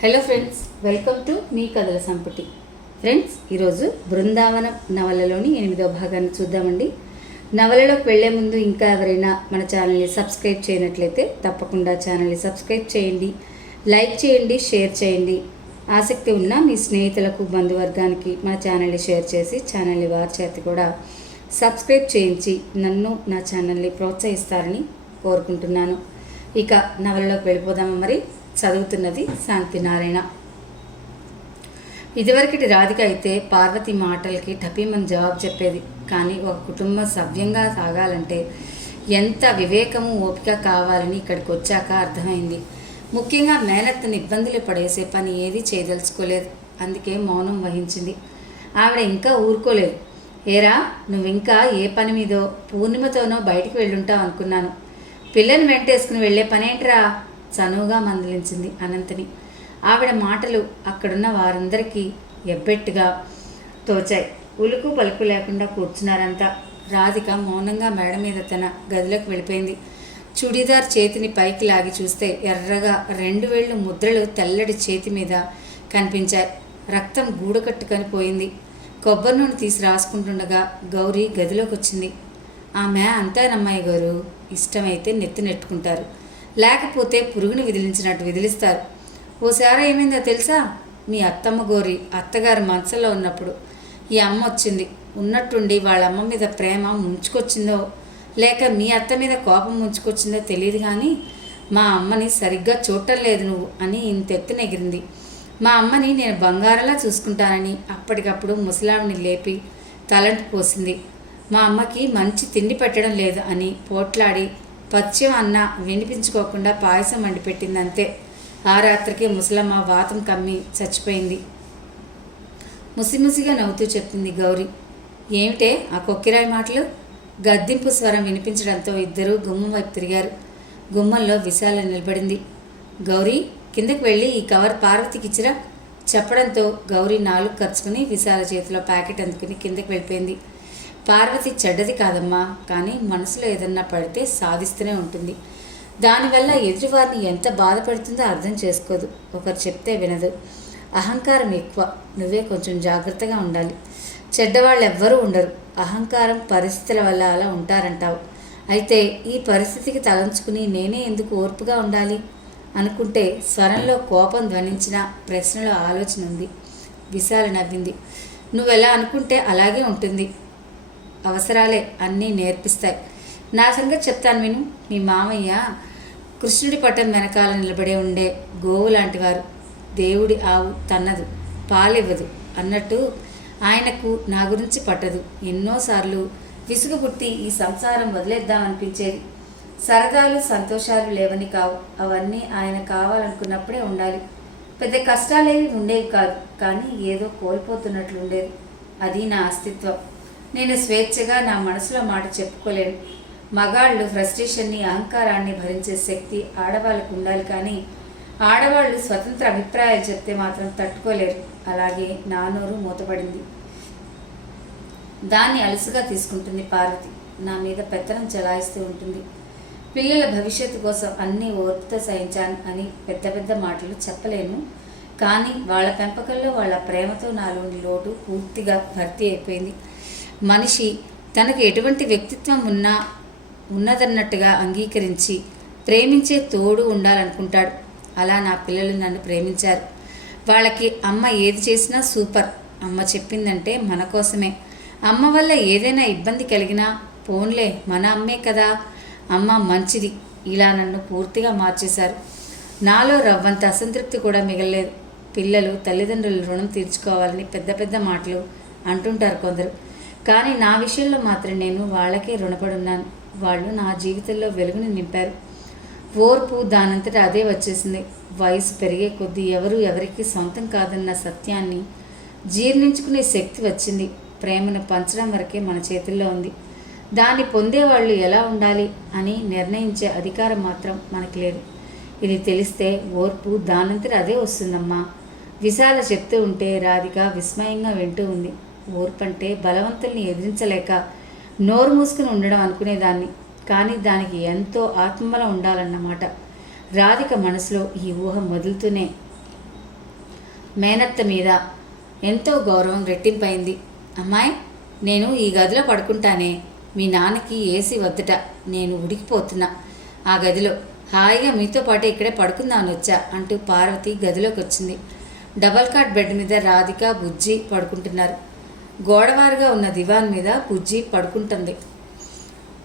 Hello friends welcome to మీ కథల సంపుటి. ఫ్రెండ్స్ ఈరోజు బృందావనం నవలలోని ఎనిమిదో భాగాన్ని చూద్దామండి. నవలలోకి వెళ్ళే ముందు ఇంకా ఎవరైనా మన ఛానల్ని సబ్స్క్రైబ్ చేయనట్లయితే తప్పకుండా ఛానల్ని సబ్స్క్రైబ్ చేయండి లైక్ చేయండి షేర్ చేయండి. ఆసక్తి ఉన్న మీ స్నేహితులకు బంధువర్గానికి మన ఛానల్ని షేర్ చేసి ఛానల్ని వారి చేతి కూడా సబ్స్క్రైబ్ చేయించి నన్ను నా ఛానల్ని ప్రోత్సహిస్తారని కోరుకుంటున్నాను. ఇక నవలలోకి వెళ్ళిపోదామా మరి? చదువుతున్నది శాంతినారాయణ ఇదివరకటి రాధిక అయితే పార్వతి మాటలకి టపీమని జవాబు చెప్పేది. కానీ ఒక కుటుంబం సవ్యంగా సాగాలంటే ఎంత వివేకము ఓపిక కావాలని ఇక్కడికి వచ్చాక అర్థమైంది. ముఖ్యంగా మేనత్తని ఇబ్బందులు పడేసే పని ఏది చేయదలుచుకోలేదు. అందుకే మౌనం వహించింది. ఆవిడ ఇంకా ఊరుకోలేదు. ఏరా నువ్వింకా ఏ పని మీదో పూర్ణిమతోనో బయటికి వెళ్ళుంటావు అనుకున్నాను పిల్లని వెంటేసుకుని వెళ్ళే పనేంట్రా? చనువుగా మందలించింది అనంతని. ఆవిడ మాటలు అక్కడున్న వారందరికీ ఎబ్బెట్టుగా తోచాయి. ఉలుకు పలుకు లేకుండా కూర్చున్నారంతా. రాధిక మౌనంగా మేడ మీద తన గదిలోకి వెళ్ళిపోయింది. చుడీదార్ చేతిని పైకి లాగి చూస్తే ఎర్రగా రెండు వేళ్ళు ముద్రలు తెల్లటి చేతి మీద కనిపించాయి. రక్తం గూడకట్టుకొని పోయింది. కొబ్బరి నూనె తీసి రాసుకుంటుండగా గౌరీ గదిలోకి వచ్చింది ఆమె అంతేనమ్మాయి గారు. ఇష్టమైతే నెత్తి నెట్టుకుంటారు. లేకపోతే పురుగుని విదిలించినట్టు విదిలిస్తారు. ఓసారి ఏమైందో తెలుసా? మీ అత్తమ్మ గోరి అత్తగారి మనసులో ఉన్నప్పుడు ఈ అమ్మ వచ్చింది. ఉన్నట్టుండి వాళ్ళ అమ్మ మీద ప్రేమ ముంచుకొచ్చిందో లేక మీ అత్త మీద కోపం ముంచుకొచ్చిందో తెలియదు కానీ మా అమ్మని సరిగ్గా చూడటం లేదు నువ్వు అని ఇంతెత్తున ఎగిరింది. మా అమ్మని నేను బంగారంలా చూసుకుంటానని అప్పటికప్పుడు ముసలావిని లేపి తలంటి పోసింది. మా అమ్మకి మంచి తిండి పెట్టడం లేదు అని పోట్లాడి పచ్చం అన్న వినిపించుకోకుండా పాయసం వండిపెట్టిందంతే. అంతే ఆ రాత్రికి ముసలమ్మ వాతం కమ్మి చచ్చిపోయింది. ముసిముసిగా నవ్వుతూ చెప్పింది గౌరీ. ఏమిటే ఆ కొక్కిరాయి మాటలు? గద్దింపు స్వరం వినిపించడంతో ఇద్దరూ గుమ్మం వైపు తిరిగారు. గుమ్మంలో విశాల నిలబడింది. గౌరీ కిందకు వెళ్ళి ఈ కవర్ పార్వతికి ఇచ్చిరా. చెప్పడంతో గౌరీ నాలుగు ఖర్చుకుని విశాల చేతిలో ప్యాకెట్ అందుకుని కిందకి వెళ్ళిపోయింది. పార్వతి చెడ్డది కాదమ్మా కానీ మనసులో ఏదన్నా పడితే సాధిస్తూనే ఉంటుంది. దానివల్ల ఎదుటివారిని ఎంత బాధపడుతుందో అర్థం చేసుకోదు. ఒకరు చెప్తే వినదు. అహంకారం ఎక్కువ. నువ్వే కొంచెం జాగ్రత్తగా ఉండాలి. చెడ్డవాళ్ళు ఎవ్వరూ ఉండరు. అహంకారం పరిస్థితుల వల్ల అలా ఉంటారంటావు. అయితే ఈ పరిస్థితికి తలంచుకుని నేనే ఎందుకు ఓర్పుగా ఉండాలి? అనుకుంటే స్వరంలో కోపం ధ్వనించిన ప్రశ్నలో ఆలోచన ఉంది. విశాల నవ్వింది. నువ్వెలా అనుకుంటే అలాగే ఉంటుంది. అవసరాలే అన్నీ నేర్పిస్తాయి. నా సంగతి చెప్తాను విను. మీ మామయ్య కృష్ణుడి పట్టం వెనకాల నిలబడే ఉండే గోవు లాంటివారు దేవుడి ఆవు తన్నదు పాలివ్వదు అన్నట్టు ఆయనకు నా గురించి పట్టదు. ఎన్నోసార్లు విసుగు పుట్టి ఈ సంసారం వదిలేద్దామనిపించేది. సరదాలు సంతోషాలు లేవని కావు. అవన్నీ ఆయన కావాలనుకున్నప్పుడే ఉండాలి. పెద్ద కష్టాలేవి ఉండేవి కాదు. కానీ ఏదో కోల్పోతున్నట్లు ఉండేది. అది నా అస్తిత్వం. నేను స్వేచ్ఛగా నా మనసులో మాట చెప్పుకోలేను. మగాళ్ళు ఫ్రస్ట్రేషన్ని అహంకారాన్ని భరించే శక్తి ఆడవాళ్ళకు ఉండాలి కానీ ఆడవాళ్ళు స్వతంత్ర అభిప్రాయాలు చెప్తే మాత్రం తట్టుకోలేరు. అలాగే నా నోరు మూతపడింది. దాన్ని అలసుగా తీసుకుంటుంది పార్వతి. నా మీద పెత్తనం చలాయిస్తూ ఉంటుంది. పిల్లల భవిష్యత్తు కోసం అన్ని ఓర్పుతో సహించాను అని పెద్ద పెద్ద మాటలు చెప్పలేను. కానీ వాళ్ళ పెంపకంలో వాళ్ళ ప్రేమతో నాలోని లోటు పూర్తిగా భర్తీ అయిపోయింది. మనిషి తనకు ఎటువంటి వ్యక్తిత్వం ఉన్నా ఉన్నదన్నట్టుగా అంగీకరించి ప్రేమించే తోడు ఉండాలనుకుంటాడు. అలా నా పిల్లలు నన్ను ప్రేమించారు. వాళ్ళకి అమ్మ ఏది చేసినా సూపర్. అమ్మ చెప్పిందంటే మన కోసమే. అమ్మ వల్ల ఏదైనా ఇబ్బంది కలిగినా పోన్లే మన అమ్మే కదా. అమ్మ మంచిది. ఇలా నన్ను పూర్తిగా మార్చేశారు. నాలో రవ్వంత అసంతృప్తి కూడా మిగలలేదు. పిల్లలు తల్లిదండ్రుల రుణం తీర్చుకోవాలని పెద్ద పెద్ద మాటలు అంటుంటారు కొందరు. కానీ నా విషయంలో మాత్రం నేను వాళ్ళకే రుణపడున్నాను. వాళ్ళు నా జీవితంలో వెలుగుని నింపారు. ఓర్పు దానంతట అదే వచ్చేసింది. వయసు పెరిగే కొద్దీ ఎవరు ఎవరికి సొంతం కాదన్న సత్యాన్ని జీర్ణించుకునే శక్తి వచ్చింది. ప్రేమను పంచడం వరకే మన చేతుల్లో ఉంది. దాన్ని పొందేవాళ్ళు ఎలా ఉండాలి అని నిర్ణయించే అధికారం మాత్రం మనకు లేదు. ఇది తెలిస్తే ఓర్పు దానంతట అదే వస్తుందమ్మా. విశాల చెప్తూ ఉంటే రాధిక విస్మయంగా వింటూ ఉంది. ఓర్పంటే బలవంతుల్ని ఎదిరించలేక నోరు మూసుకుని ఉండడం అనుకునేదాన్ని. కానీ దానికి ఎంతో ఆత్మబలం ఉండాలన్నమాట. రాధిక మనసులో ఈ ఊహ మొదలుతూనే మేనత్త మీద ఎంతో గౌరవం రెట్టింపైంది. అమ్మాయి నేను ఈ గదిలో పడుకుంటానే. మీ నాన్నకి ఏసీ వద్దట. నేను ఉడికిపోతున్నా. ఆ గదిలో హాయిగా మీతో పాటు ఇక్కడే పడుకుందామని వచ్చా అంటూ పార్వతి గదిలోకి వచ్చింది డబల్ కాట్ బెడ్ మీద రాధిక బుజ్జి పడుకుంటున్నారు. గోడవారుగా ఉన్న దివాన్ మీద బుజ్జి పడుకుంటుంది.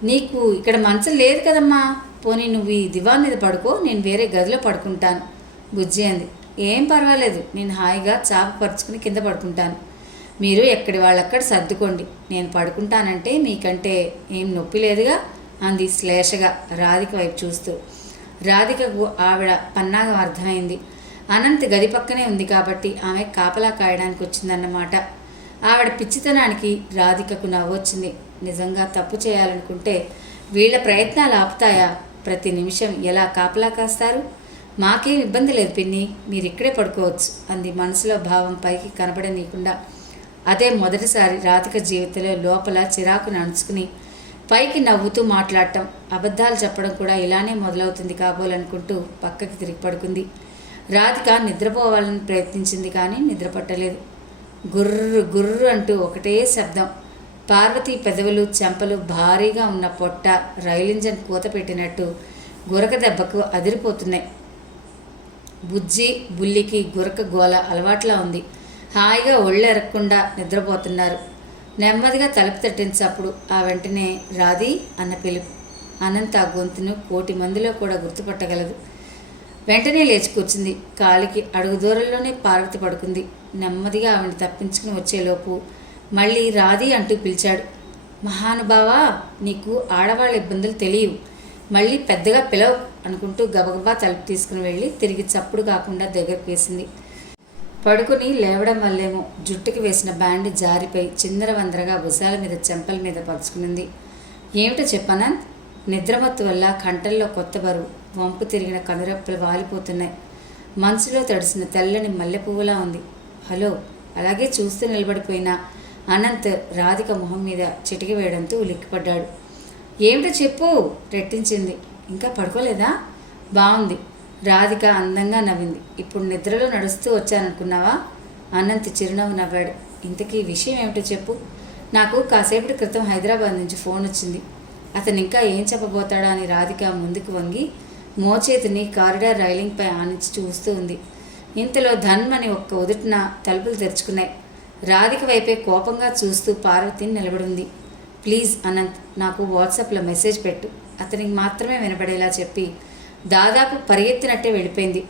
నీకు ఇక్కడ మంచం లేదు కదమ్మా. పోనీ నువ్వు ఈ దివాన్ మీద పడుకో నేను వేరే గదిలో పడుకుంటాను. బుజ్జి అంది. ఏం పర్వాలేదు నేను హాయిగా చాప పరుచుకుని కింద పడుకుంటాను. మీరు ఎక్కడి వాళ్ళక్కడ సర్దుకోండి. నేను పడుకుంటానంటే మీకంటే ఏం నొప్పి లేదుగా? అంది శ్లేషగా రాధిక వైపు చూస్తూ. రాధికకు ఆవిడ పన్నాగం అర్థమైంది. అనంత్ గది పక్కనే ఉంది కాబట్టి ఆమె కాపలా కాయడానికి వచ్చిందన్నమాట. ఆవిడ పిచ్చితనానికి రాధికకు నవ్వొచ్చింది. నిజంగా తప్పు చేయాలనుకుంటే వీళ్ళ ప్రయత్నాలు ఆపుతాయా? ప్రతి నిమిషం ఎలా కాపలా కాస్తారు? మాకేం ఇబ్బంది లేదు పిన్ని మీరు ఇక్కడే పడుకోవచ్చు అంది మనసులో భావం పైకి కనబడనీయకుండా. అదే మొదటిసారి రాధిక జీవితంలో లోపల చిరాకును అణుచుకుని పైకి నవ్వుతూ మాట్లాడటం. అబద్ధాలు చెప్పడం కూడా ఇలానే మొదలవుతుంది కాబోలనుకుంటూ పక్కకి తిరిగి పడుకుంది. రాధిక నిద్రపోవాలని ప్రయత్నించింది కానీ నిద్రపట్టలేదు. గుర్రు గుర్రు అంటూ ఒకటే శబ్దం. పార్వతి పెదవులు చెంపలు భారీగా ఉన్న పొట్ట రైలు ఇంజన్ కూత పెట్టినట్టు గురక దెబ్బకు అదిరిపోతున్నాయి. బుజ్జి బుల్లికి గురక గోల అలవాట్లా ఉంది. హాయిగా ఒళ్ళెరక్కుండా నిద్రపోతున్నారు. నెమ్మదిగా తలుపు తట్టించప్పుడు ఆ వెంటనే రాధి అన్న పిలుపు. అనంత ఆ గొంతును కోటి మందిలో కూడా గుర్తుపట్టగలదు. వెంటనే లేచి కూర్చుంది. కాలికి అడుగు దూరంలోనే పార్వతి పడుకుంది. నెమ్మదిగా ఆవిడ తప్పించుకుని వచ్చేలోపు మళ్ళీ రాధి అంటూ పిలిచాడు. మహానుభావా నీకు ఆడవాళ్ళ ఇబ్బందులు తెలియవు. మళ్ళీ పెద్దగా పిలవు అనుకుంటూ గబగబా తలుపు తీసుకుని వెళ్ళి తిరిగి చప్పుడు కాకుండా దగ్గరకు వేసింది. పడుకుని లేవడం వల్లేమో జుట్టుకి వేసిన బ్యాండ్ జారిపోయి చిందరవందరగా భుజాల మీద చెంపల మీద పరుచుకునింది. ఏమిటో చెప్పనా? నిద్రమత్తు వల్ల కంటల్లో కొత్త బరువు వంపు తిరిగిన కనురెప్పలు వాలిపోతున్నాయి. మనసులో తడిసిన తెల్లని మల్లె పువ్వులా ఉంది. హలో అలాగే చూస్తూ నిలబడిపోయిన అనంత్ రాధిక మొహం మీద చిటికి వేయడంతో ఉలిక్కిపడ్డాడు. ఏమిటో చెప్పు రెట్టించింది. ఇంకా పడుకోలేదా? బాగుంది రాధిక అందంగా నవ్వింది. ఇప్పుడు నిద్రలో నడుస్తూ వచ్చాననుకున్నావా? అనంత్ చిరునవ్వు నవ్వాడు. ఇంతకీ విషయం ఏమిటో చెప్పు. నాకు కాసేపటి క్రితం హైదరాబాద్ నుంచి ఫోన్ వచ్చింది. అతను ఇంకా ఏం చెప్పబోతాడా అని రాధిక ముందుకు వంగి మోచేతిని కారిడార్ రైలింగ్పై ఆనించి చూస్తూ ఉంది. ఇంతలో ధన్మని ఒక్క ఉదుటిన తలుపులు తెరుచుకున్నాయి. రాధిక వైపే కోపంగా చూస్తూ పార్వతిని నిలబడింది. ప్లీజ్ అనంత్ నాకు వాట్సాప్లో మెసేజ్ పెట్టు. అతనికి మాత్రమే వినపడేలా చెప్పి దాదాపు పరిగెత్తినట్టే వెళ్ళిపోయింది.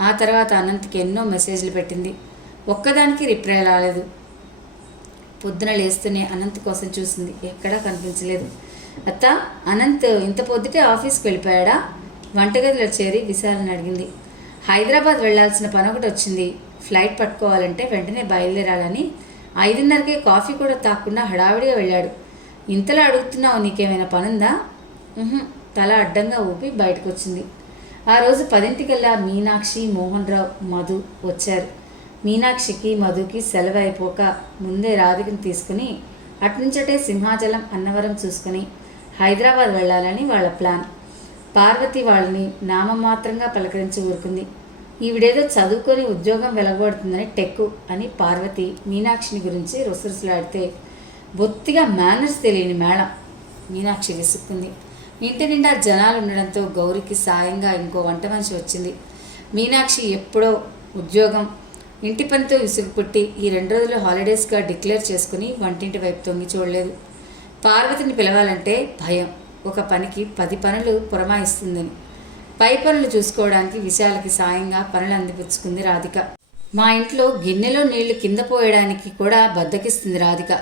ఆ తర్వాత అనంత్కి ఎన్నో మెసేజ్లు పెట్టింది. ఒక్కదానికి రిప్లై రాలేదు. పొద్దున లేస్తూనే అనంత్ కోసం చూసింది. ఎక్కడా కనిపించలేదు. అత్త అనంత్ ఇంత పొద్దుటే ఆఫీస్కి వెళ్ళిపోయాడా? వంటగదిలో చేరి విశాలని అడిగింది. హైదరాబాద్ వెళ్ళాల్సిన పని ఒకటి వచ్చింది ఫ్లైట్ పట్టుకోవాలంటే వెంటనే బయలుదేరాలని ఐదున్నరకే కాఫీ కూడా తాకుండా హడావిడిగా వెళ్ళాడు. ఇంతలో అడుగుతున్నావు నీకేమైనా పనుందా? తల అడ్డంగా ఊపి బయటకు వచ్చింది ఆ రోజు పదింటికల్లా మీనాక్షి మోహన్ రావు మధు వచ్చారు. మీనాక్షికి మధుకి సెలవు అయిపోక ముందే రాధికను తీసుకుని అట్నుంచటే సింహాచలం అన్నవరం చూసుకుని హైదరాబాద్ వెళ్ళాలని వాళ్ళ ప్లాన్. పార్వతి వాళ్ళని నామమాత్రంగా పలకరించి ఊరుకుంది. ఈవిడేదో చదువుకొని ఉద్యోగం వెలగబడుతుందని టెక్కు అని పార్వతి మీనాక్షిని గురించి రుసరుసలాడితే బొత్తిగా మేనర్స్ తెలియని మేళం మీనాక్షి విసుక్కుంది. ఇంటి నిండా జనాలు ఉండడంతో గౌరికి సాయంగా ఇంకో వంట మనిషి వచ్చింది. మీనాక్షి ఎప్పుడో ఉద్యోగం ఇంటి పనితో విసుగు పుట్టి ఈ రెండు రోజులు హాలిడేస్గా డిక్లేర్ చేసుకుని వంటింటి వైపు తొంగి చూడలేదు. పార్వతిని పిలవాలంటే భయం. ఒక పనికి పది పనులు పురమాయిస్తుందని. పై పనులు చూసుకోవడానికి విశాలకి సాయంగా పనులు అందిపుచ్చుకుంది రాధిక. మా ఇంట్లో గిన్నెలో నీళ్ళు కింద పోయడానికి కూడా బద్దకిస్తుంది రాధిక.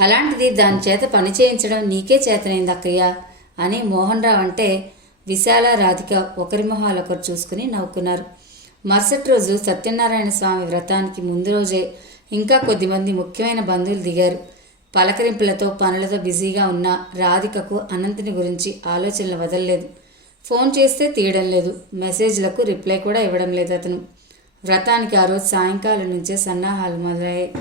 అలాంటిది దాని చేత పని చేయించడం నీకే చేతనైంది అక్కయ్య అని మోహన్ రావు అంటే విశాల రాధిక ఒకరి మొహాలు ఒకరు చూసుకుని నవ్వుకున్నారు. మరుసటి రోజు సత్యనారాయణ స్వామి వ్రతానికి ముందు రోజే ఇంకా కొద్దిమంది ముఖ్యమైన బంధువులు దిగారు. పలకరింపులతో పనులతో బిజీగా ఉన్న రాధికకు అనంతుని గురించి ఆలోచనలు వదలలేదు. ఫోన్ చేస్తే తీయడం లేదు. మెసేజ్లకు రిప్లై కూడా ఇవ్వడం లేదు అతను. వ్రతానికి ఆ రోజు సాయంకాలం నుంచే సన్నాహాలు మొదలయ్యాయి.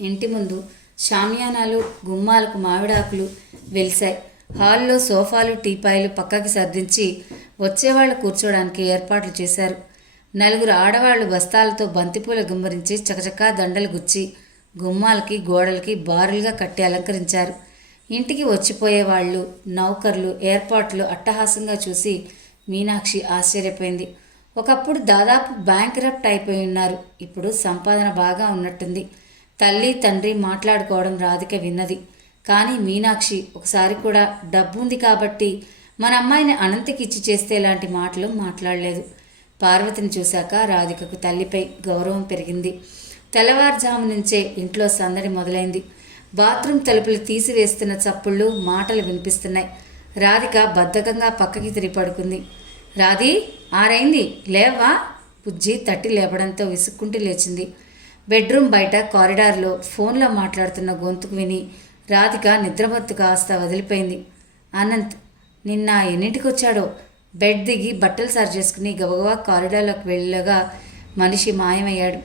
ఇంటి ముందు షామియానాలు గుమ్మాలకు మామిడాకులు వెలిశాయి. హాల్లో సోఫాలు టీపాయిలు పక్కకి సర్దించి వచ్చేవాళ్ళు కూర్చోడానికి ఏర్పాట్లు చేశారు. నలుగురు ఆడవాళ్ళు బస్తాలతో బంతిపూల గుమ్మరించి చకచకా దండలు గుచ్చి గుమ్మాలకి గోడలకి బారులుగా కట్టి అలంకరించారు. ఇంటికి వచ్చిపోయే వాళ్ళు నౌకర్లు ఏర్పాట్లు అట్టహాసంగా చూసి మీనాక్షి ఆశ్చర్యపోయింది. ఒకప్పుడు దాదాపు బ్యాంక్ రప్ట్ అయిపోయి ఉన్నారు. ఇప్పుడు సంపాదన బాగా ఉన్నట్టుంది. తల్లి తండ్రి మాట్లాడుకోవడం రాధిక విన్నది. కానీ మీనాక్షి ఒకసారి కూడా డబ్బు ఉంది కాబట్టి మన అమ్మాయిని అనంతకి ఇచ్చి చేస్తే లాంటి మాటలు మాట్లాడలేదు. పార్వతిని చూశాక రాధికకు తల్లిపై గౌరవం పెరిగింది. తెల్లవారుజాము నుంచే ఇంట్లో సందడి మొదలైంది. బాత్రూమ్ తలుపులు తీసివేస్తున్న చప్పుళ్ళు మాటలు వినిపిస్తున్నాయి. రాధిక బద్ధకంగా పక్కకి తిరిగి పడుకుంది. రాధి ఆరైంది? లేవా? బుజ్జి తట్టి లేపడంతో విసుక్కుంటూ లేచింది. బెడ్రూమ్ బయట కారిడార్లో ఫోన్లో మాట్లాడుతున్న గొంతుకు విని రాధిక నిద్రమత్తు కాస్త వదిలిపోయింది. అనంత్ నిన్న ఎన్నింటికి వచ్చాడో బెడ్ దిగి బట్టలు సరి చేసుకుని గబగబా కారిడార్లోకి వెళ్ళగా మనిషి మాయమయ్యాడు.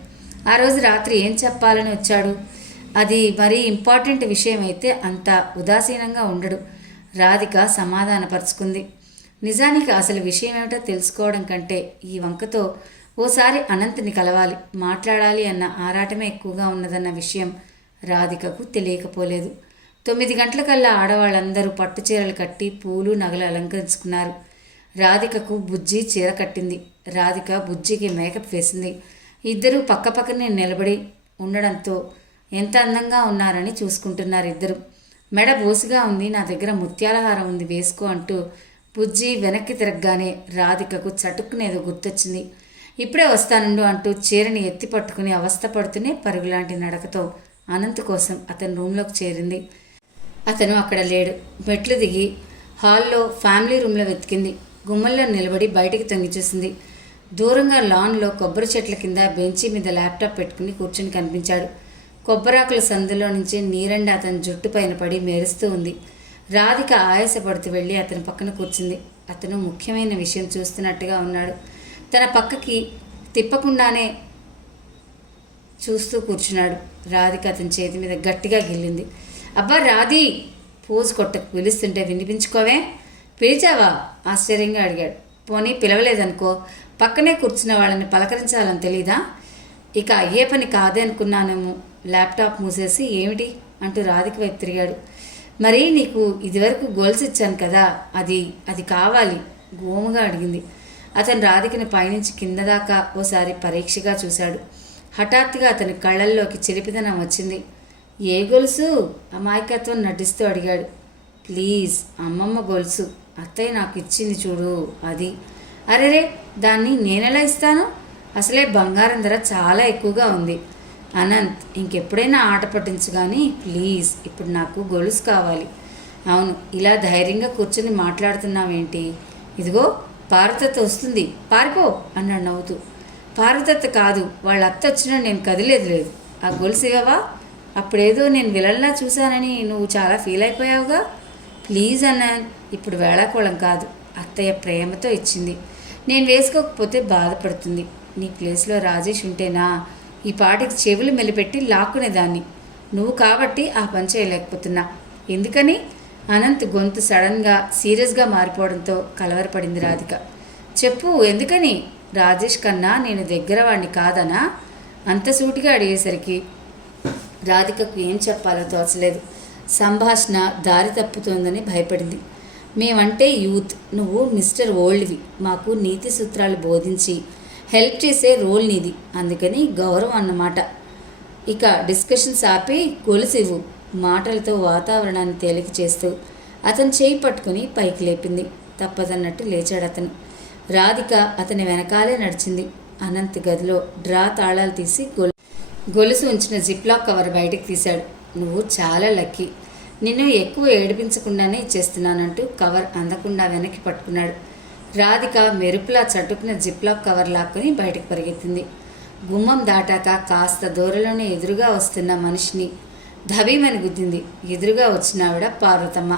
ఆ రోజు రాత్రి ఏం చెప్పాలని వచ్చాడు? అది మరీ ఇంపార్టెంట్ విషయం అయితే అంత ఉదాసీనంగా ఉండడు. రాధిక సమాధానపరుచుకుంది. నిజానికి అసలు విషయం ఏమిటో తెలుసుకోవడం కంటే ఈ వంకతో ఓసారి అనంత్ని కలవాలి మాట్లాడాలి అన్న ఆరాటమే ఎక్కువగా ఉన్నదన్న విషయం రాధికకు తెలియకపోలేదు. తొమ్మిది గంటలకల్లా ఆడవాళ్ళందరూ పట్టు చీరలు కట్టి పూలు నగలు అలంకరించుకున్నారు. రాధికకు బుజ్జి చీర కట్టింది. రాధిక బుజ్జికి మేకప్ వేసింది. ఇద్దరూ పక్కపక్కనే నిలబడి ఉండడంతో ఎంత అందంగా ఉన్నారని చూసుకుంటున్నారు ఇద్దరు. మెడ బోసుగా ఉంది నా దగ్గర ముత్యాలహారం ఉంది వేసుకో అంటూ బుజ్జి వెనక్కి తిరగగానే రాధికకు చటుక్కునేదో గుర్తొచ్చింది. ఇప్పుడే వస్తానుండు అంటూ చీరని ఎత్తి పట్టుకుని అవస్థ పడుతూనే పరుగులాంటి నడకతో అనంత్ కోసం అతని రూమ్లోకి చేరింది. అతను అక్కడ లేడు. మెట్లు దిగి హాల్లో ఫ్యామిలీ రూమ్లో వెతికింది. గుమ్మల్లో నిలబడి బయటికి తొంగి చూసింది. దూరంగా లాన్లో కొబ్బరి చెట్ల కింద బెంచి మీద ల్యాప్టాప్ పెట్టుకుని కూర్చుని కనిపించాడు. కొబ్బరాకుల సందులో నుంచి నీరండి అతని జుట్టు పైన పడి మెరుస్తూ ఉంది. రాధిక ఆయాసపడుతూ వెళ్ళి అతని పక్కన కూర్చుంది. అతను ముఖ్యమైన విషయం చూస్తున్నట్టుగా ఉన్నాడు. తన పక్కకి తిప్పకుండానే చూస్తూ కూర్చున్నాడు. రాధిక అతని చేతి మీద గట్టిగా గిల్లింది. అబ్బా రాధి పోజు కొట్టకు పిలుస్తుంటే వినిపించుకోవే? పిలిచావా? ఆశ్చర్యంగా అడిగాడు. పోనీ పిలవలేదనుకో పక్కనే కూర్చున్న వాళ్ళని పలకరించాలని తెలీదా? ఇక అయ్యే పని కాదే అనుకున్నానేమో. ల్యాప్టాప్ మూసేసి ఏమిటి? అంటూ రాధిక వైపు తిరిగాడు. మరి నీకు ఇదివరకు గోల్స్ ఇచ్చాను కదా అది అది కావాలి గోముగా అడిగింది. అతను రాధికని పైనుంచి కింద దాకా ఓసారి పరీక్షగా చూశాడు. హఠాత్తుగా అతని కళ్ళల్లోకి చిరిపిదనం వచ్చింది. ఏ గొలుసు? అమాయకత్వం నటిస్తూ అడిగాడు. ప్లీజ్ అమ్మమ్మ గొలుసు. అత్తయ్య నాకు ఇచ్చింది చూడు అది. అరెరే దాన్ని నేనెలా ఇస్తాను? అసలే బంగారం ధర చాలా ఎక్కువగా ఉంది. అనంత్ ఇంకెప్పుడైనా ఆట పట్టించు కానీ ప్లీజ్ ఇప్పుడు నాకు గొలుసు కావాలి. అవును ఇలా ధైర్యంగా కూర్చొని మాట్లాడుతున్నావేంటి? ఇదిగో పార్వతత్త వస్తుంది పారిపో అన్నాడు నవ్వుతూ. పార్వతత్త కాదు వాళ్ళ అత్త వచ్చినా నేను కదిలేదు లేదు. ఆ గొలుసు ఇవ్వవా? అప్పుడేదో నేను విలల్లా చూశానని నువ్వు చాలా ఫీల్ అయిపోయావుగా? ప్లీజ్ అన్నా ఇప్పుడు వేళాకోళం కాదు అత్తయ్య ప్రేమతో ఇచ్చింది. నేను వేసుకోకపోతే బాధపడుతుంది. నీ ప్లేస్లో రాజేష్ ఉంటేనా? ఈ పాటికి చెవులు మెలిపెట్టి లాక్కునేదాన్ని నువ్వు కాబట్టి ఆ పని చేయలేకపోతున్నా. ఎందుకని? అనంత్ గొంతు సడన్గా సీరియస్గా మారిపోవడంతో కలవరపడింది రాధిక. చెప్పు ఎందుకని? రాజేష్ కన్నా నేను దగ్గర వాడిని కాదనా? అంత సూటిగా అడిగేసరికి రాధికకు ఏం చెప్పాలో తోచలేదు. సంభాషణ దారి తప్పుతోందని భయపడింది. మేమంటే యూత్ నువ్వు మిస్టర్ ఓల్డ్వి. మాకు నీతి సూత్రాలు బోధించి హెల్ప్ చేసే రోల్ నీది. అందుకని గౌరవం అన్నమాట. ఇక డిస్కషన్స్ ఆపి గొలుసివ్వు. మాటలతో వాతావరణాన్ని తేలిక చేస్తూ అతను చేయి పట్టుకుని పైకి లేపింది. తప్పదన్నట్టు లేచాడు అతను. రాధిక అతని వెనకాలే నడిచింది. అనంత్ గదిలో డ్రా తాళాలు తీసి గొలు గొలుసు ఉంచిన జిప్లాక్ కవర్ బయటకు తీశాడు. నువ్వు చాలా లక్కీ. నిన్ను ఎక్కువ ఏడిపించకుండానే ఇచ్చేస్తున్నానంటూ కవర్ అందకుండా వెనక్కి పట్టుకున్నాడు. రాధిక మెరుపులా చటుకున జిప్లాక్ కవర్ లాక్కొని బయటకు పరిగెత్తింది. గుమ్మం దాటాక కాస్త దూరంలోనే ఎదురుగా వస్తున్న మనిషిని ధబీమని గుద్దింది. ఎదురుగా వచ్చిన ఆవిడ పార్వతమ్మ.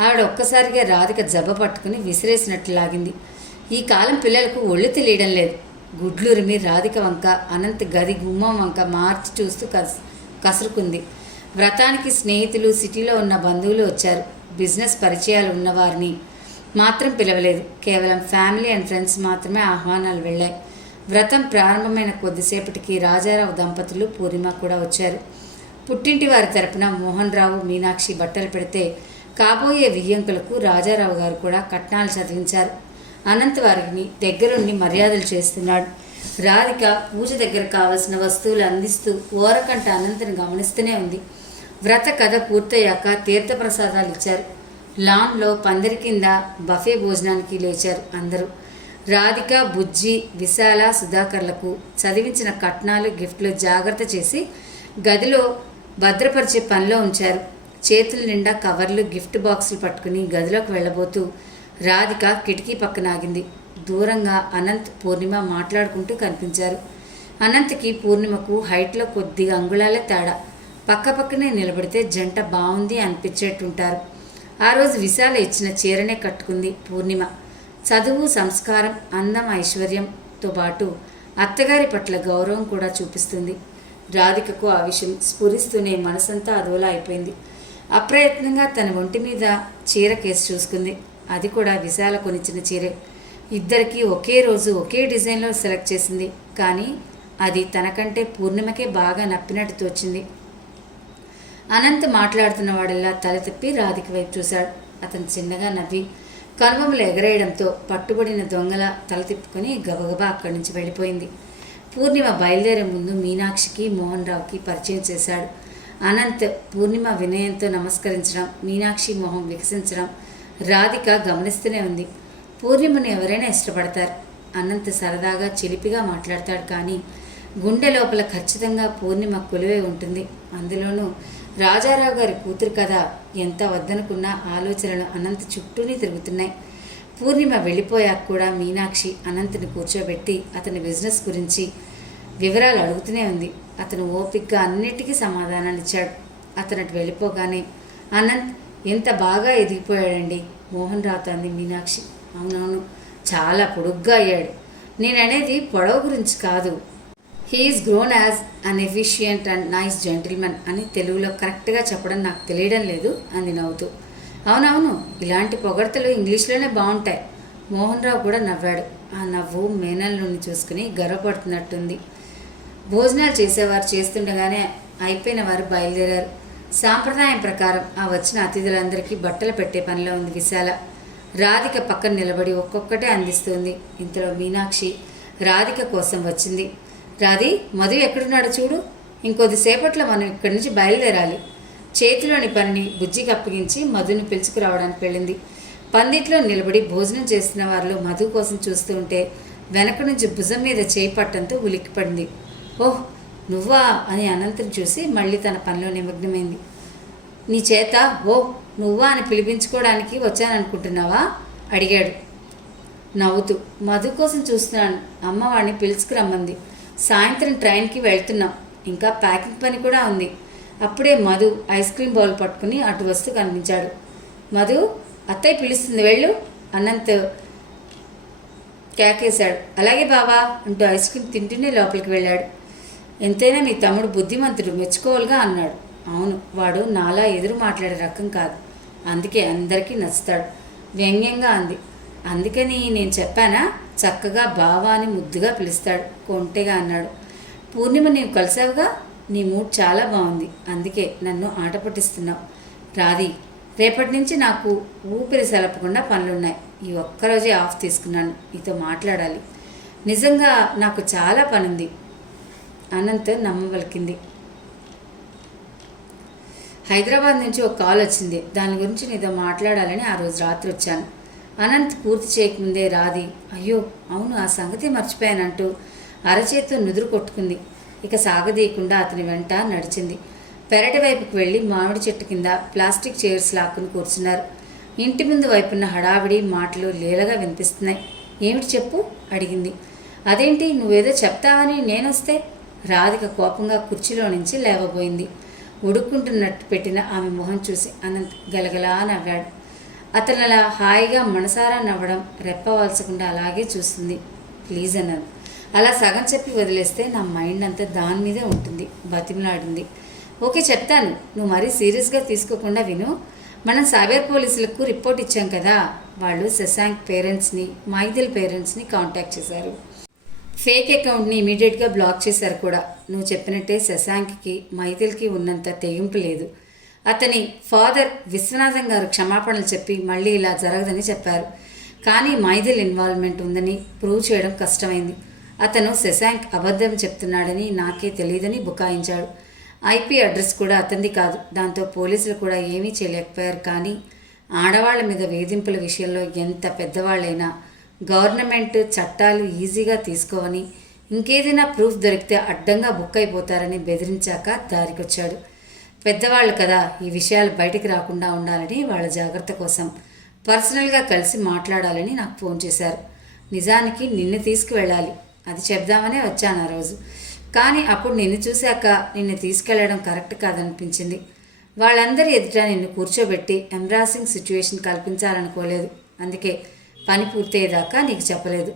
ఆవిడ ఒక్కసారిగా రాధిక జబ్బ పట్టుకుని విసిరేసినట్లు లాగింది. ఈ కాలం పిల్లలకు ఒళ్ళు తెలియడం లేదు. గుడ్లూరిమి రాధిక వంక అనంత గది గుమ్మం వంక మార్చి చూస్తూ కస్ కసురుకుంది. వ్రతానికి స్నేహితులు సిటీలో ఉన్న బంధువులు వచ్చారు. బిజినెస్ పరిచయాలు ఉన్నవారిని మాత్రం పిలవలేదు. కేవలం ఫ్యామిలీ అండ్ ఫ్రెండ్స్ మాత్రమే ఆహ్వానాలు వెళ్ళాయి. వ్రతం ప్రారంభమైన కొద్దిసేపటికి రాజారావు దంపతులు పూర్ణిమ కూడా వచ్చారు. పుట్టింటి వారి తరపున మోహన్ రావు మీనాక్షి బట్టలు పెడితే కాబోయే వియ్యంకులకు రాజారావు గారు కూడా కట్నాలు చదివించారు. అనంత్ వారిని దగ్గరుండి మర్యాదలు చేస్తున్నాడు. రాధిక పూజ దగ్గర కావలసిన వస్తువులు అందిస్తూ ఓరకంట అనంతని గమనిస్తూనే ఉంది. వ్రత కథ పూర్తయ్యాక తీర్థప్రసాదాలు ఇచ్చారు. లాన్లో పందిరి కింద బఫే భోజనానికి లేచారు అందరూ. రాధిక బుజ్జి విశాల సుధాకర్లకు చదివించిన కట్నాలు గిఫ్ట్లు జాగ్రత్త చేసి గదిలో భద్రపరిచే పనిలో ఉంచారు. చేతుల నిండా కవర్లు గిఫ్ట్ బాక్సులు పట్టుకుని గదిలోకి వెళ్ళబోతూ రాధిక కిటికీ పక్కన ఆగింది. దూరంగా అనంత్ పూర్ణిమ మాట్లాడుకుంటూ కనిపించారు. అనంత్కి పూర్ణిమకు హైట్లో కొద్దిగా అంగుళాలే తేడా. పక్క పక్కనే నిలబడితే జంట బాగుంది అనిపించేట్టుంటారు. ఆ రోజు విశాల ఇచ్చిన చీరనే కట్టుకుంది పూర్ణిమ. చదువు సంస్కారం అందం ఐశ్వర్యంతో పాటు అత్తగారి పట్ల గౌరవం కూడా చూపిస్తుంది. రాధికకు ఆ విషయం స్ఫురిస్తూనే మనసంతా అదోలా అయిపోయింది. అప్రయత్నంగా తన ఒంటి మీద చీర కేసు చూసుకుంది. అది కూడా విశాల కొనిచ్చిన చీరే. ఇద్దరికి ఒకే రోజు ఒకే డిజైన్లో సెలెక్ట్ చేసింది. కానీ అది తనకంటే పూర్ణిమకే బాగా నప్పినట్టు తోచింది. అనంత్ మాట్లాడుతున్న వాడల్లా తల తిప్పి రాధిక వైపు చూశాడు. అతను చిన్నగా నవ్వి కనుబొమ్మలు ఎగరేయడంతో పట్టుబడిన దొంగల తల తిప్పుకొని గబగబా అక్కడి నుంచి వెళ్ళిపోయింది. పూర్ణిమ బయలుదేరే ముందు మీనాక్షికి మోహన్ రావుకి పరిచయం చేశాడు. అనంత్ పూర్ణిమ వినయంతో నమస్కరించడం మీనాక్షి మొహం వికసించడం రాధిక గమనిస్తూనే ఉంది. పూర్ణిమను ఎవరైనా ఇష్టపడతారు. అనంత్ సరదాగా చిలిపిగా మాట్లాడతాడు కానీ గుండె లోపల ఖచ్చితంగా పూర్ణిమ కొలువే ఉంటుంది. అందులోనూ రాజారావు గారి కూతురు కదా ఎంత వద్దనుకున్న ఆలోచనలు అనంత చుట్టూనే తిరుగుతున్నాయి. పూర్ణిమ వెళ్ళిపోయాక కూడా మీనాక్షి అనంతని కూర్చోబెట్టి అతని బిజినెస్ గురించి వివరాలు అడుగుతూనే ఉంది. అతను ఓపిక్గా అన్నిటికీ సమాధానాలు ఇచ్చాడు. అతను అటు వెళ్ళిపోగానే అనంత్ ఎంత బాగా ఎదిగిపోయాడండి మోహన్ రావుతో అంది మీనాక్షి. అవునవును చాలా పొడుగ్గా అయ్యాడు. నేననేది పొడవు గురించి కాదు. He's grown as an efficient and nice gentlemen అని తెలుగులో కరెక్ట్గా చెప్పడం నాకు తెలియడం లేదు అంది నవ్వుతూ. అవునవును ఇలాంటి పొగడతలు ఇంగ్లీష్లోనే బాగుంటాయి మోహన్ రావు కూడా నవ్వాడు. ఆ నవ్వు మేనల్ నుండి చూసుకుని గర్వపడుతున్నట్టుంది. భోజనాలు చేసేవారు చేస్తుండగానే అయిపోయిన వారు బయలుదేరారు. సాంప్రదాయం ప్రకారం ఆ వచ్చిన అతిథులందరికీ బట్టలు పెట్టే పనిలో ఉంది విశాల. రాధిక పక్కన నిలబడి ఒక్కొక్కటే అందిస్తుంది. ఇంతలో మీనాక్షి రాధిక కోసం వచ్చింది. రాది మధు ఎక్కడున్నాడు చూడు. ఇంకొద్దిసేపట్లో మనం ఇక్కడి నుంచి బయలుదేరాలి. చేతిలోని పనిని బుజ్జికి అప్పగించి మధుని పిలుచుకురావడానికి వెళ్ళింది. పందిట్లో నిలబడి భోజనం చేస్తున్న వారిలో మధు కోసం చూస్తూ ఉంటే వెనక నుంచి భుజం మీద చేయి పట్టంతో ఉలిక్కిపడింది. ఓహ్ నువ్వా అని అనంతరం చూసి మళ్ళీ తన పనిలో నిమగ్నమైంది. నీ చేత ఓ నువ్వా అని పిలిపించుకోవడానికి వచ్చాననుకుంటున్నావా? అడిగాడు. నవ్వుతూ. మధు కోసం చూస్తున్నాను. అమ్మవాడిని పిలుచుకురమ్మంది సాయంత్రం ట్రైన్కి వెళ్తున్నాం. ఇంకా ప్యాకింగ్ పని కూడా ఉంది. అప్పుడే మధు ఐస్ క్రీమ్ బౌల్ పట్టుకుని అటు వస్తూ కనిపించాడు. మధు అత్తయ్య పిలుస్తుంది వెళ్ళు. అనంత్ కేకేశాడు. అలాగే బావా అంటూ ఐస్ క్రీమ్ తింటూనే లోపలికి వెళ్ళాడు. ఎంతైనా మీ తమ్ముడు బుద్ధిమంతుడు మెచ్చుకోవాలిగా అన్నాడు. అవును వాడు నాలా ఎదురు మాట్లాడే రకం కాదు. అందుకే అందరికీ నచ్చుతాడు. వ్యంగ్యంగా అంది. అందుకని నేను చెప్పానా? చక్కగా బావా అని ముద్దుగా పిలుస్తాడు. కొంటెగా అన్నాడు. పూర్ణిమ నీవు కలిసావుగా? నీ మూడ్ చాలా బాగుంది. అందుకే నన్ను ఆట పట్టిస్తున్నావు. రాది రేపటి నుంచి నాకు ఊపిరి సెలపకుండా పనులున్నాయి. ఈ ఒక్కరోజే ఆఫ్ తీసుకున్నాను. నీతో మాట్లాడాలి. నిజంగా నాకు చాలా పనుంది. అనంత్ నమ్మవలికింది. హైదరాబాద్ నుంచి ఒక కాల్ వచ్చింది. దాని గురించి నీతో మాట్లాడాలని ఆ రోజు రాత్రి వచ్చాను అనంత్ పూర్తి చేయకముందే రాది అయ్యో అవును ఆ సంగతి మర్చిపోయానంటూ అరచేత్తో నుదురు కొట్టుకుంది. ఇక సాగదీయకుండా అతని వెంట నడిచింది. పెరటి వైపుకు వెళ్ళి మామిడి చెట్టు కింద ప్లాస్టిక్ చైర్స్ లాక్కుని కూర్చున్నారు. ఇంటి ముందు వైపున్న హడావిడి మాటలు లీలగా వినిపిస్తున్నాయి. ఏమిటి చెప్పు? అడిగింది. అదేంటి నువ్వేదో చెప్తావని నేనొస్తే? రాధిక కోపంగా కుర్చీలో నుంచి లేవబోయింది. ఉడుక్కుంటున్నట్టు పెట్టిన ఆమె మొహం చూసి అనంత్ గలగలా నవ్వాడు. అతను అలా హాయిగా మనసారా నవ్వడం రెప్పవలసకుండా అలాగే చూస్తుంది. ప్లీజ్ అన్నది అలా సగం చెప్పి వదిలేస్తే నా మైండ్ అంతా దాని మీదే ఉంటుంది. బతిమలాడింది ఓకే చెప్తాను. నువ్వు మరీ సీరియస్గా తీసుకోకుండా విను. మనం సైబర్ పోలీసులకు రిపోర్ట్ ఇచ్చాం కదా. వాళ్ళు శశాంక్ పేరెంట్స్ని మైథిల్ పేరెంట్స్ని కాంటాక్ట్ చేశారు. ఫేక్ అకౌంట్ని ఇమీడియట్గా బ్లాక్ చేశారు కూడా. నువ్వు చెప్పినట్టే శశాంక్కి మైథిల్కి ఉన్నంత తెగింపు లేదు. అతని ఫాదర్ విశ్వనాథం గారు క్షమాపణలు చెప్పి మళ్ళీ ఇలా జరగదని చెప్పారు. కానీ మైథిల్ ఇన్వాల్వ్మెంట్ ఉందని ప్రూవ్ చేయడం కష్టమైంది. అతను శశాంక్ అబద్ధం చెప్తున్నాడని నాకే తెలియదని బుకాయించాడు. ఐపీ అడ్రస్ కూడా అతనిది కాదు. దాంతో పోలీసులు కూడా ఏమీ చేయలేకపోయారు. కానీ ఆడవాళ్ళ మీద వేధింపుల విషయంలో ఎంత పెద్దవాళ్ళైనా గవర్నమెంట్ చట్టాలు ఈజీగా తీసుకోవని ఇంకేదైనా ప్రూఫ్ దొరికితే అడ్డంగా బుక్ అయిపోతారని బెదిరించాక దారికొచ్చాడు. పెద్దవాళ్ళు కదా ఈ విషయాలు బయటికి రాకుండా ఉండాలని వాళ్ళ జాగ్రత్త కోసం పర్సనల్గా కలిసి మాట్లాడాలని నాకు ఫోన్ చేశారు. నిజానికి నిన్ను తీసుకువెళ్ళాలి. అది చెప్దామనే వచ్చాను ఆ రోజు. కానీ అప్పుడు నిన్ను చూశాక నిన్ను తీసుకెళ్ళడం కరెక్ట్ కాదనిపించింది. వాళ్ళందరి ఎదుట నిన్ను కూర్చోబెట్టి ఎంబ్రాసింగ్ సిచ్యువేషన్ కల్పించాలనుకోలేదు. అందుకే పని పూర్తయ్యేదాకా నీకు చెప్పలేదు.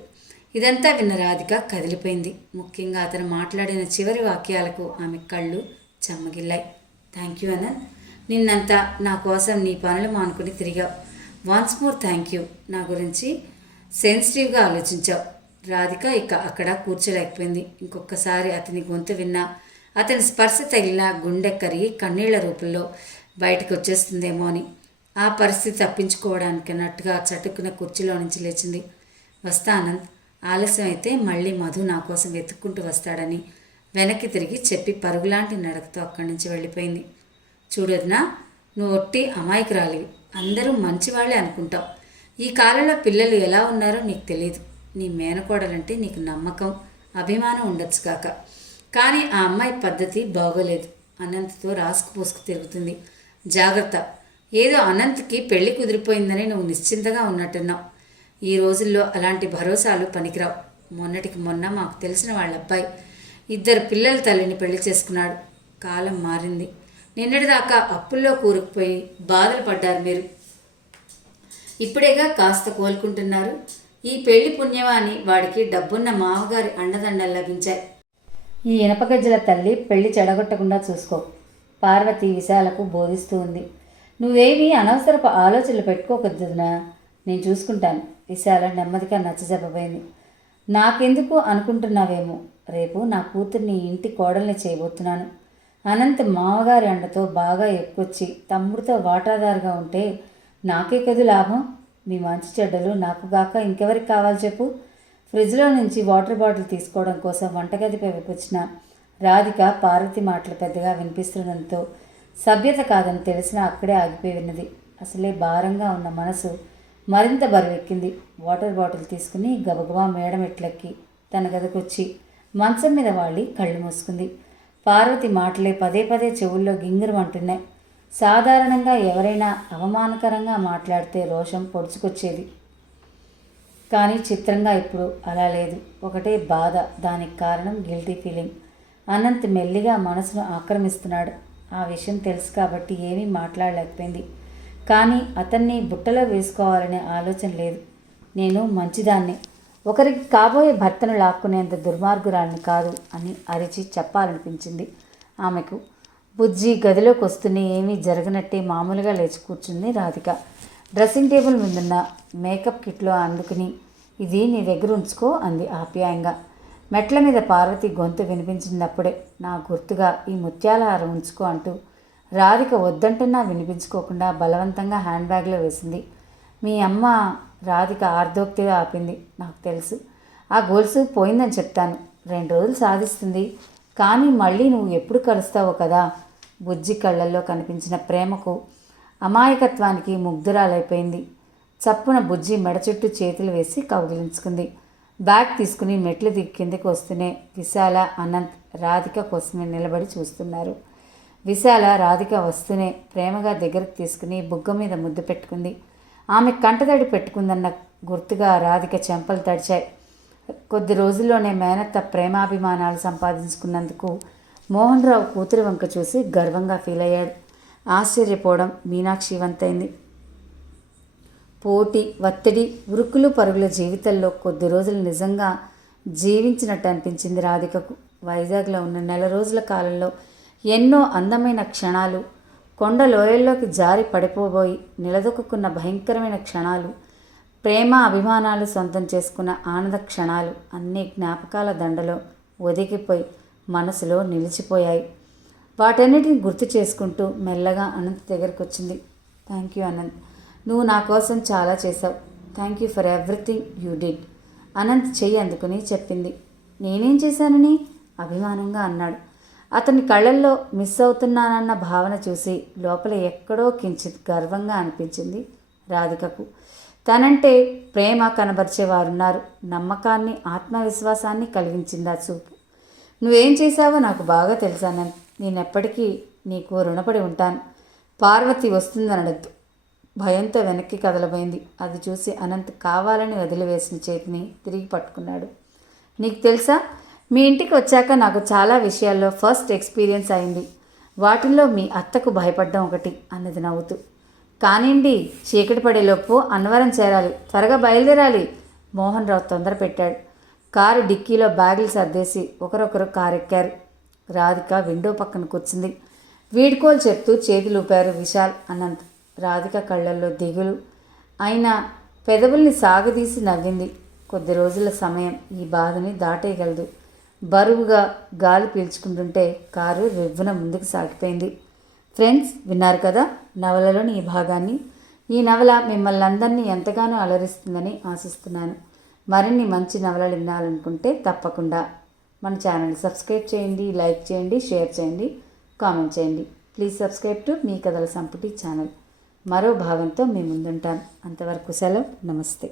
ఇదంతా విన్న రాధిక కదిలిపోయింది. ముఖ్యంగా అతను మాట్లాడిన చివరి వాక్యాలకు ఆమె కళ్ళు చెమ్మగిల్లాయి థ్యాంక్ యూ అనంత్ నిన్నంతా నా కోసం నీ పనులు మానుకుని తిరిగావు. వన్స్ మోర్ థ్యాంక్ యూ నా గురించి సెన్సిటివ్గా ఆలోచించావు. రాధిక ఇక అక్కడ కూర్చోలేకపోయింది. ఇంకొకసారి అతని గొంతు విన్నా అతని స్పర్శ తగిలిన గుండె కరిగి కన్నీళ్ళ రూపంలో బయటకు వచ్చేస్తుందేమో అని. ఆ పరిస్థితి తప్పించుకోవడానికి అన్నట్టుగా చటుక్కున కుర్చీలో నుంచి లేచింది. వస్తా అనంత్. ఆలస్యం అయితే మళ్ళీ మధు నా కోసం వెతుక్కుంటూ వస్తాడని వెనక్కి తిరిగి చెప్పి పరుగులాంటి నడకతో అక్కడి నుంచి వెళ్ళిపోయింది. చూడదునా నువ్వు ఒట్టి అమాయకురాలివి అందరూ మంచివాళ్ళే అనుకుంటావు. ఈ కాలంలో పిల్లలు ఎలా ఉన్నారో నీకు తెలియదు నీ మేనకోడలంటే నీకు నమ్మకం అభిమానం ఉండొచ్చు కాక. కానీ ఆ అమ్మాయి పద్ధతి బాగోలేదు. అనంతతో రాసుకు పోసుకు తిరుగుతుంది. జాగ్రత్త. ఏదో అనంత్కి పెళ్ళి కుదిరిపోయిందని నువ్వు నిశ్చింతగా ఉన్నట్టున్నావు. ఈ రోజుల్లో అలాంటి భరోసాలు పనికిరావు. మొన్నటికి మొన్న మాకు తెలిసిన వాళ్ళ అబ్బాయి ఇద్దరు పిల్లల తల్లిని పెళ్ళి చేసుకున్నాడు. కాలం మారింది. నిన్నటిదాకా అప్పుల్లో కూరుకుపోయి బాధలు పడ్డారు మీరు. ఇప్పుడేగా కాస్త కోలుకుంటున్నారు. ఈ పెళ్ళి పుణ్యమాని వాడికి డబ్బున్న మామగారి అండదండలు లభించాయి. ఈ ఇనపగజ్జల తల్లి పెళ్ళి చెడగొట్టకుండా చూసుకో. పార్వతి విశాలకు బోధిస్తూ ఉంది. నువ్వేమీ అనవసరపు ఆలోచనలు పెట్టుకోకద్దునా నేను చూసుకుంటాను. విశాల నెమ్మదిగా నచ్చజెప్పబోయింది. నాకెందుకు అనుకుంటున్నావేమో? రేపు నా కూతుర్ని ఇంటి కోడల్ని చేయబోతున్నాను. అనంత్ మామగారి అండతో బాగా ఎక్కువచ్చి తమ్ముడితో వాటాదారుగా ఉంటే నాకే కదు లాభం? మీ మంచి చెడ్డలు నాకు గాక ఇంకెవరికి కావాలి చెప్పు? ఫ్రిడ్జ్లో నుంచి వాటర్ బాటిల్ తీసుకోవడం కోసం వంటగదిపై వచ్చిన రాధిక పార్వతి మాటలు పెద్దగా వినిపిస్తుండడంతో సభ్యత కాదని తెలిసినా అక్కడే ఆగిపోయి విన్నది అసలే భారంగా ఉన్న మనసు మరింత బరువెక్కింది. వాటర్ బాటిల్ తీసుకుని గబగబా మేడమెట్లెక్కి తన గదికొచ్చి మంచం మీద వాళ్ళి కళ్ళు మూసుకుంది. పార్వతి మాటలే పదే పదే చెవుల్లో గింగిరం అంటున్నాయి. సాధారణంగా ఎవరైనా అవమానకరంగా మాట్లాడితే రోషం పొడుచుకొచ్చేది. కానీ చిత్రంగా ఇప్పుడు అలా లేదు. ఒకటే బాధ దానికి కారణం గిల్టీ ఫీలింగ్. అనంత్ మెల్లిగా మనసును ఆక్రమిస్తున్నాడు. ఆ విషయం తెలుసు కాబట్టి ఏమీ మాట్లాడలేకపోయింది. కానీ అతన్ని బుట్టలో వేసుకోవాలనే ఆలోచన లేదు. నేను మంచిదాన్ని. ఒకరికి కాబోయే భర్తను లాక్కునేంత దుర్మార్గురాలిని కాదు అని అరిచి చెప్పాలనిపించింది. ఆమెకు బుజ్జి గదిలోకి వస్తూనే ఏమీ జరగనట్టే మామూలుగా లేచి కూర్చుంది రాధిక. డ్రెస్సింగ్ టేబుల్ ముందున్న మేకప్ కిట్లో అందుకుని ఇది నీ దగ్గర ఉంచుకో అంది ఆప్యాయంగా. మెట్ల మీద పార్వతి గొంతు వినిపించినప్పుడే నా గుర్తుగా ఈ ముత్యాల హారం ఉంచుకో అంటూ రాధిక వద్దంటున్నా వినిపించుకోకుండా బలవంతంగా హ్యాండ్ బ్యాగ్లో వేసింది. మీ అమ్మ రాధిక ఆర్ధోక్తిగా ఆపింది. నాకు తెలుసు. ఆ గోల్స్ పోయిందని చెప్తాను. రెండు రోజులు సాధిస్తుంది. కానీ మళ్ళీ నువ్వు ఎప్పుడు కలుస్తావో కదా? బుజ్జి కళ్ళల్లో కనిపించిన ప్రేమకు అమాయకత్వానికి ముగ్ధురాలైపోయింది. చప్పున బుజ్జి మెడ చుట్టూ చేతులు వేసి కౌగిలించుకుంది. బ్యాగ్ తీసుకుని మెట్లు దిగి కిందకి వస్తూనే విశాల అనంత్ రాధిక కోసమే నిలబడి చూస్తున్నారు. విశాల రాధిక వస్తూనే ప్రేమగా దగ్గరకు తీసుకుని బుగ్గ మీద ముద్దు పెట్టుకుంది. ఆమె కంటతడి పెట్టుకుందన్న గుర్తుగా రాధిక చెంపలు తడిచాయి. కొద్ది రోజుల్లోనే మేనత్త ప్రేమాభిమానాలు సంపాదించుకున్నందుకు మోహన్ రావు కూతురి వంక చూసి గర్వంగా ఫీల్ అయ్యాడు. ఆశ్చర్యపోవడం మీనాక్షి వంతైంది. పోటీ ఒత్తిడి ఉరుకులు పరుగుల జీవితంలో కొద్ది రోజులు నిజంగా జీవించినట్టు అనిపించింది రాధికకు. వైజాగ్లో ఉన్న నెల రోజుల కాలంలో ఎన్నో అందమైన క్షణాలు కొండ లోయల్లోకి జారి పడిపోబోయి నిలదొక్కున్న భయంకరమైన క్షణాలు ప్రేమ అభిమానాలు సొంతం చేసుకున్న ఆనంద క్షణాలు అన్ని జ్ఞాపకాల దండలో ఒదిగిపోయి మనసులో నిలిచిపోయాయి. వాటన్నిటిని గుర్తు చేసుకుంటూ మెల్లగా అనంత్ దగ్గరికి వచ్చింది. Thank you Anant. నువ్వు నా కోసం చాలా చేశావు. Thank you for everything you did. Anant చెయ్యి అందుకుని చెప్పింది. నేనేం చేశానని? అభిమానంగా అన్నాడు. అతని కళ్ళల్లో మిస్ అవుతున్నానన్న భావన చూసి లోపల ఎక్కడో కించిత్ గర్వంగా అనిపించింది రాధికకు. తనంటే ప్రేమ కనబరిచేవారున్నారు. నమ్మకాన్ని ఆత్మవిశ్వాసాన్ని కలిగించింది ఆ చూపు. నువ్వేం చేశావో నాకు బాగా తెలుసానని నేనెప్పటికీ నీకు రుణపడి ఉంటాను. పార్వతి వస్తుందనడద్దు. భయంతో వెనక్కి కదలబోయింది. అది చూసి అనంత్ కావాలని వదిలివేసిన చేతిని తిరిగి పట్టుకున్నాడు. నీకు తెలుసా? మీ ఇంటికి వచ్చాక నాకు చాలా విషయాల్లో ఫస్ట్ ఎక్స్పీరియన్స్ అయింది. వాటిల్లో మీ అత్తకు భయపడ్డం ఒకటి అన్నది నవ్వుతూ. కానివ్వండి చీకటి పడేలోపు అన్నవరం చేరాలి. త్వరగా బయలుదేరాలి. మోహన్ రావు తొందర పెట్టాడు. కారు డిక్కీలో బ్యాగులు సర్దేసి ఒకరొకరు కారు ఎక్కారు రాధిక విండో పక్కన కూర్చుంది. వీడ్కోలు చెప్తూ చేతులు ఊపారు విశాల్ అనంత్. రాధిక కళ్ళల్లో దిగులు. అయినా పెదవుల్ని సాగదీసి నవ్వింది. కొద్ది రోజుల సమయం ఈ బాధని దాటేయగలదు. బరువుగా గాలి పీల్చుకుంటుంటే కారు రివ్వున ముందుకు సాగిపోయింది. ఫ్రెండ్స్ విన్నారు కదా నవలలోని ఈ భాగాన్ని. ఈ నవల మిమ్మల్ని అందరినీ ఎంతగానో అలరిస్తుందని ఆశిస్తున్నాను. మరిన్ని మంచి నవలలు వినాలనుకుంటే తప్పకుండా మన ఛానల్ సబ్స్క్రైబ్ చేయండి లైక్ చేయండి షేర్ చేయండి కామెంట్ చేయండి. ప్లీజ్ సబ్స్క్రైబ్ టు మీ కథల సంపుటి ఛానల్. మరో భాగంతో మీ ముందుంటాను. అంతవరకు సెలవు. నమస్తే.